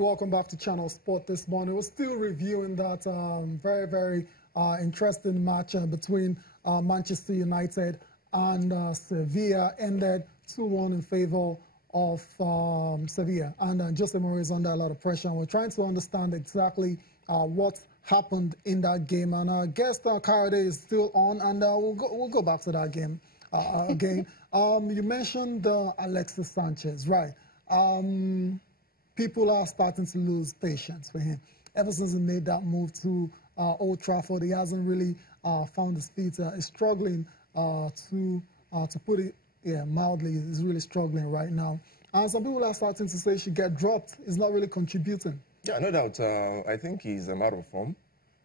Welcome back to Channel Sport this morning. We're still reviewing that very interesting match between Manchester United and Sevilla. Ended 2-1 in favor of Sevilla. And Jose Mourinho is under a lot of pressure. And we're trying to understand exactly what happened in that game. And our guest, Kayode, is still on. And we'll go back to that game again. You mentioned Alexis Sanchez, right? People are starting to lose patience with him. Ever since he made that move to Old Trafford, he hasn't really found his feet. He's struggling to put it mildly. He's really struggling right now. And some people are starting to say he should get dropped. He's not really contributing. Yeah, no doubt. I think he's out of form.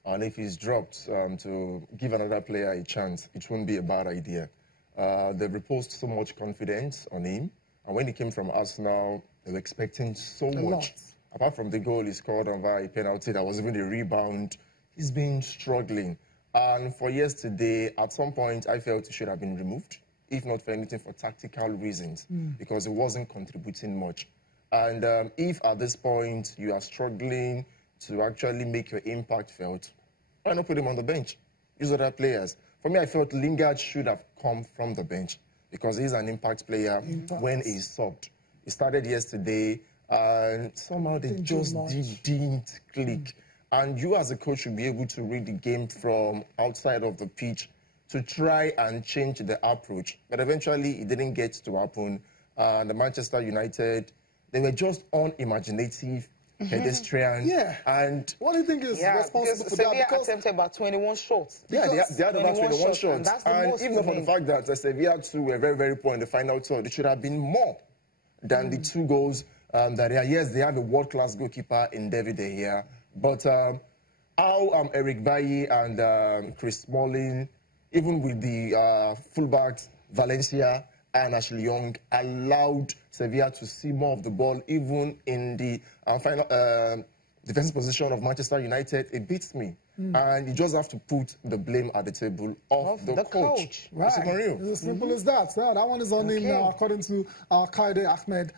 And if he's dropped to give another player a chance, it won't be a bad idea. They've reposed so much confidence on him. And when he came from Arsenal, they were expecting so much. Apart from the goal he scored on via a penalty, that was even a rebound. He's been struggling. And for yesterday, at some point, I felt he should have been removed, if not for anything, for tactical reasons, because he wasn't contributing much. And if at this point you are struggling to actually make your impact felt, why not put him on the bench? Use other players. For me, I felt Lingard should have come from the bench because he's an impact player when he's subbed. He started yesterday, and somehow they just didn't click. And you as a coach should be able to read the game from outside of the pitch to try and change the approach. But eventually, it didn't get to happen. The Manchester United, they were just unimaginative, pedestrian. Yeah. And what do you think is responsible for that? Because attempted about 21 shots. Yeah, they had about 21 shots. And even for the fact that Sevilla too were very poor in the final third, it should have been more than the 2 goals that they are. Yes, they have a world-class goalkeeper in David De Gea, but how Eric Bailly and Chris Smalling, even with the fullbacks, Valencia and Ashley Young, allowed Sevilla to see more of the ball, even in the final defensive position of Manchester United. It beats me. And you just have to put the blame at the table of the coach. Right. It's as simple as that. So that one is on him now, according to Kayode Ahmed.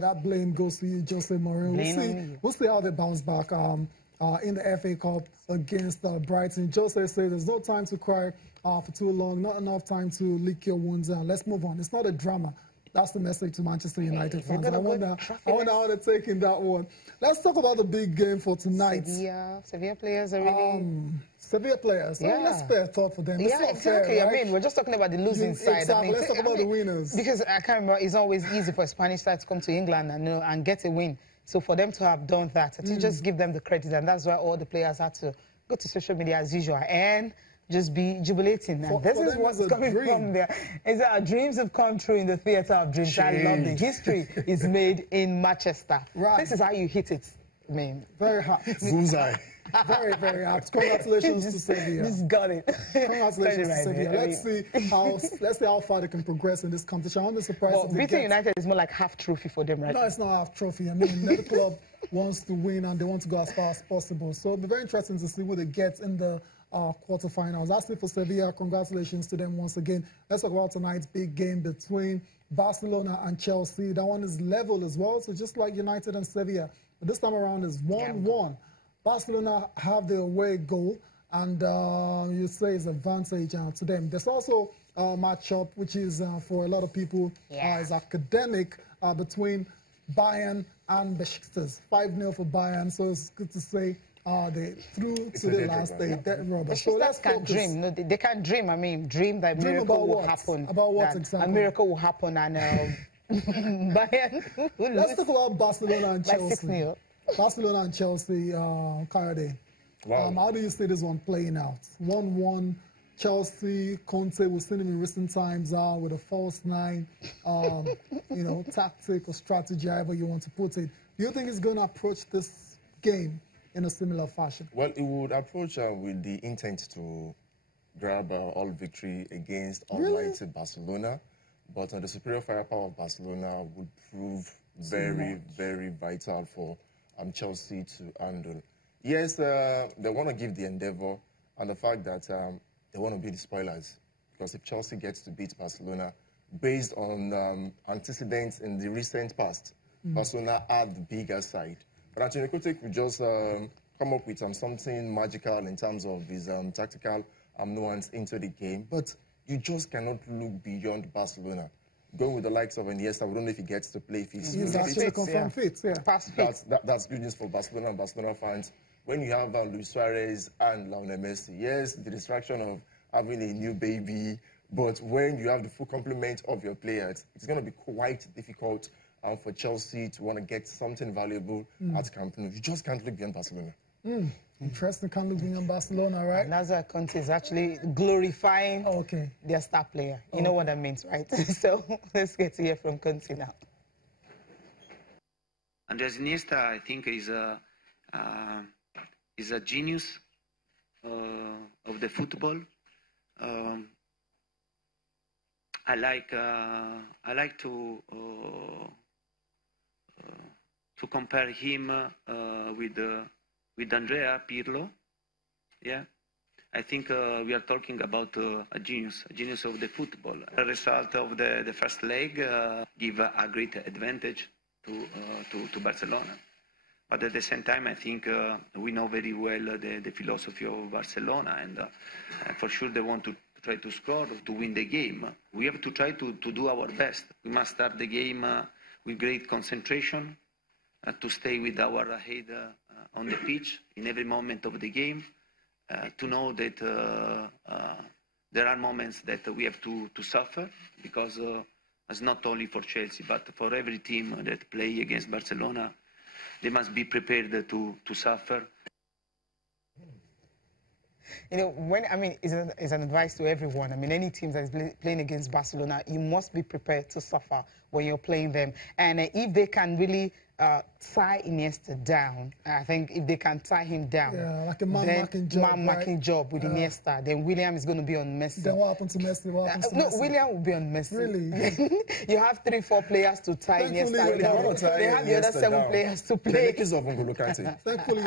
That blame goes to you, Jose Mourinho. We'll see how they bounce back in the FA Cup against Brighton. Jose says there's no time to cry for too long, not enough time to lick your wounds. Let's move on. It's not a drama. That's the message to Manchester United fans. I wonder how they're taking that one. Let's talk about the big game for tonight. Sevilla players are really... Sevilla players. Yeah. Let's spare a thought for them. Yeah, exactly. Fair, right? I mean, we're just talking about the losing side. Exactly. I mean, let's talk about the winners. Because I can't remember, it's always easy for a Spanish side to come to England and get a win. So for them to have done that, to just give them the credit, and that's why all the players had to go to social media as usual and just be jubilating. And this is what's coming from there. Is that our dreams have come true in the theatre of dreams. I love the history is made in Manchester. Right. This is how you hit it. I mean, very hot. Bullseye. Very hot. Congratulations to Sevilla. Just got it. Congratulations to Sevilla. Let's see how far they can progress in this competition. I'm surprised. Well, beating United is more like half trophy for them, right? No, it's not half trophy. I mean, the club wants to win and they want to go as far as possible. So it'll be very interesting to see who they get in the quarterfinals. That's it for Sevilla. Congratulations to them once again. Let's talk about tonight's big game between Barcelona and Chelsea. That one is level as well, so just like United and Sevilla. But this time around is 1-1. Barcelona have the away goal, and you say it's advantage to them. There's also a matchup, which is for a lot of people, is academic between Bayern and Besiktas. 5-0 for Bayern, so it's good to say they through to the last day. So let's can dream. No, they can't dream. I mean, dream that miracle will happen. About what exactly? A miracle will happen, and Bayern. Let's talk about Barcelona and Chelsea. Like 6-0. Barcelona and Chelsea, Kayode. Wow. How do you see this one playing out? 1-1. Chelsea, Conte, we've seen him in recent times with a false 9, you know, tactic or strategy, however you want to put it. Do you think he's going to approach this game in a similar fashion? Well, he would approach with the intent to grab all victory against almighty Barcelona, but the superior firepower of Barcelona would prove very vital for Chelsea to handle. Yes, they want to give the endeavor and the fact that they want to be the spoilers. Because if Chelsea gets to beat Barcelona, based on antecedents in the recent past, Barcelona are the bigger side. But Antonio Conte could just come up with something magical in terms of his tactical nuance into the game. But you just cannot look beyond Barcelona. Going with the likes of Iniesta, we don't know if he gets to play. If he's actually confirmed fit, yeah. That's good news for Barcelona and Barcelona fans. When you have Luis Suarez and Lionel Messi, yes, the distraction of having a new baby, but when you have the full complement of your players, it's going to be quite difficult for Chelsea to want to get something valuable at Camp Nou. You just can't look beyond Barcelona. Interesting, can't look beyond Barcelona, right? Naza Conte is actually glorifying their star player. You know what that means, right? So let's get to hear from Conte now. Andres Iniesta, I think, is a genius of the football. I like to compare him with Andrea Pirlo. Yeah, I think we are talking about a genius of the football. The result of the first leg give a great advantage to Barcelona. But at the same time, I think we know very well the philosophy of Barcelona, and for sure they want to try to score, to win the game. We have to try to do our best. We must start the game with great concentration, to stay with our head on the pitch in every moment of the game, to know that there are moments that we have to suffer, because it's not only for Chelsea, but for every team that play against Barcelona, they must be prepared to suffer. You know, it's an advice to everyone. I mean, any team that is playing against Barcelona, you must be prepared to suffer when you're playing them. And if they can really tie Iniesta down, I think if they can tie him down, like a man-marking job with Iniesta, then William is going to be on Messi. Then what happens to Messi? No, William will be on Messi. Really? You have 3-4 players to tie Iniesta down. They have the other 7 players to play. Thankfully,